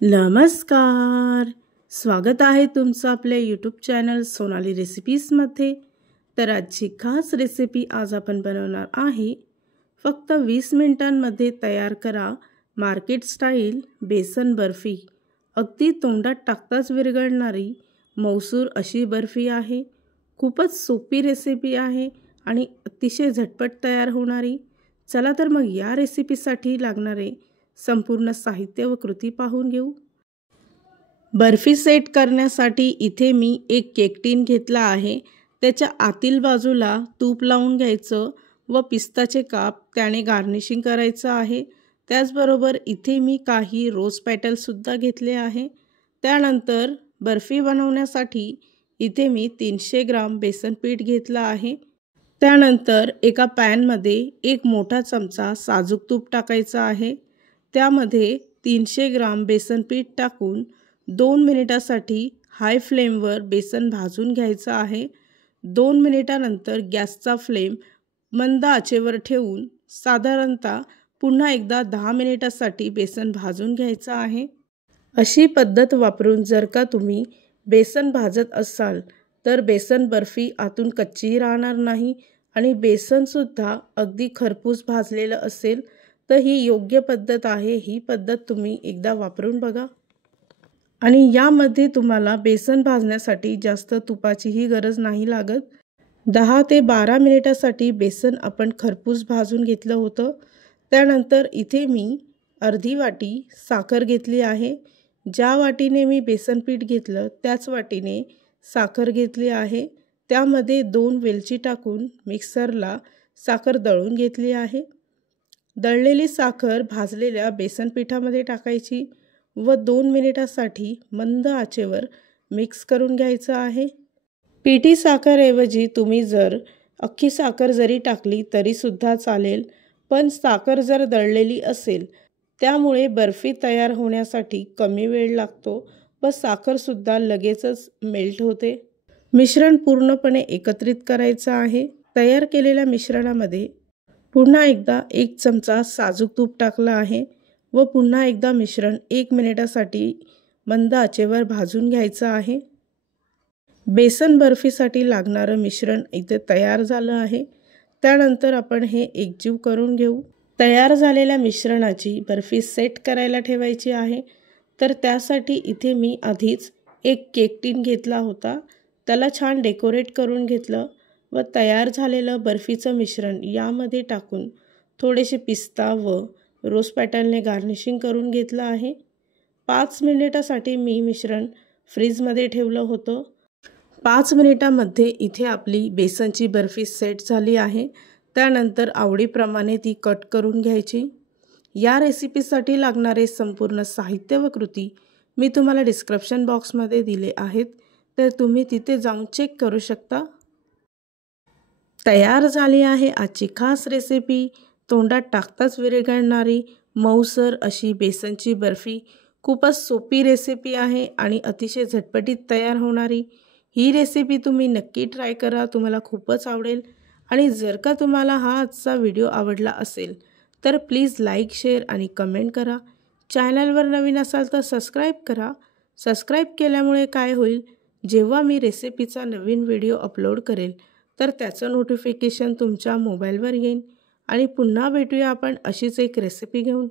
नमस्कार. स्वागत आहे तुमचं आपल्या यूट्यूब चॅनल सोनाली रेसिपीजमध्ये. तर आजची खास रेसिपी आज आपण बनवणार आहे. फक्त 20 मिनिटांमध्ये तयार करा मार्केट स्टाईल बेसन बर्फी. अगदी तोंडात टाकताच विरघळणारी मौसूर अशी बर्फी आहे. खूपच सोपी रेसिपी आहे आणि अतिशय झटपट तयार होणारी. चला तर मग या रेसिपीसाठी लागणारे संपूर्ण साहित्य व कृती पाहून घेऊ. बर्फी सेट करण्यासाठी इथे मी एक केक टीन घेतला आहे. त्याच्या आतील बाजूला तूप लावून घ्यायचं व पिस्ताचे काप त्याने गार्निशिंग करायचं आहे. त्याचबरोबर इथे मी काही रोज पेटलसुद्धा घेतले आहे. त्यानंतर बर्फी बनवण्यासाठी इथे मी 300 ग्राम बेसन पीठ घेतलं आहे. त्यानंतर एका पॅनमध्ये एक मोठा चमचा साजूक तूप टाकायचं आहे. त्यामध्ये 300 ग्राम बेसन पीठ टाकून 2 मिनिटासाठी हाय फ्लेमवर बेसन भाजून घ्यायचं आहे. 2 मिनिटानंतर गॅसचा फ्लेम मंद आचेवर ठेवून साधारणतः पुन्हा एकदा 10 मिनिटासाठी बेसन भाजून घ्यायचं आहे. अशी पद्धत वापरून जर का तुम्ही बेसन भाजत असाल तर बेसन बर्फी आतून कच्ची राहणार नाही आणि बेसनसुद्धा अगदी खरपूस भाजलेलं असेल. तर ही योग्य पद्धत आहे. ही पद्धत तुम्ही एकदा वापरून बघा. आणि यामध्ये तुम्हाला बेसन भाजण्यासाठी जास्त तुपाचीही गरज नाही लागत. 10 ते 12 मिनिटासाठी बेसन आपण खरपूस भाजून घेतलं होतं. त्यानंतर इथे मी अर्धी वाटी साखर घेतली आहे. ज्या वाटीने मी बेसन पीठ घेतलं त्याच वाटीने साखर घेतली आहे. त्यामध्ये 2 वेलची टाकून मिक्सरला साखर दळून घेतली आहे. दळलेली साखर भाजलेल्या बेसन पिठामध्ये टाकायची व 2 मिनिटासाठी मंद आचेवर मिक्स करून घ्यायचं आहे. पिठी साखरऐवजी तुम्ही जर अख्खी साखर जरी टाकली तरीसुद्धा चालेल, पण साखर जर दळलेली असेल त्यामुळे बर्फी तयार होण्यासाठी कमी वेळ लागतो व साखरसुद्धा लगेचच मेल्ट होते. मिश्रण पूर्णपणे एकत्रित करायचं आहे. तयार केलेल्या मिश्रणामध्ये पुन्हा एकदा 1 चमचा साजूक तूप टाकलं आहे व पुन्हा एकदा मिश्रण 1 मिनिटासाठी मंद आचेवर भाजून घ्यायचं आहे. बेसन बर्फीसाठी लागणारं मिश्रण इथे तयार झालं आहे. त्यानंतर आपण हे एकजीव करून घेऊ. तयार झालेल्या मिश्रणाची बर्फी सेट करायला ठेवायची आहे. तर त्यासाठी इथे मी आधीच एक केक टीन घेतला होता. त्याला छान डेकोरेट करून घेतलं व तयार झालेलं बर्फीचं मिश्रण यामध्ये टाकून थोडेसे पिस्ता व रोज पेटलने गार्निशिंग करून घेतलं आहे. 5 मिनिटासाठी मी मिश्रण फ्रीजमध्ये ठेवलं होतं. 5 मिनिटामध्ये इथे आपली बेसनची बर्फी सेट झाली आहे. त्यानंतर आवडीप्रमाणे ती कट करून घ्यायची. या रेसिपीसाठी लागणारे संपूर्ण साहित्य व कृती मी तुम्हाला डिस्क्रिप्शन बॉक्समध्ये दिले आहेत, तर तुम्ही तिथे जाऊन चेक करू शकता. तयार झाली आहे आजची खास रेसिपी. तोंडात टाकताच विरघळणारी मऊसर अशी बेसनची बर्फी. खूपच सोपी रेसिपी आहे आणि अतिशय झटपटीत तयार होणारी. ही रेसिपी तुम्ही नक्की ट्राय करा. तुम्हाला खूपच आवडेल. आणि जर का तुम्हाला हा आजचा व्हिडिओ आवडला असेल तर प्लीज लाईक, शेअर आणि कमेंट करा. चॅनलवर नवीन असाल तर सबस्क्राईब करा. सबस्क्राईब केल्यामुळे काय होईल, जेव्हा मी रेसिपीचा नवीन व्हिडिओ अपलोड करेल तर त्याचं नोटिफिकेशन तुमच्या मोबाईलवर येईल. आणि पुन्हा भेटूया आपण अशीच एक रेसिपी घेऊन.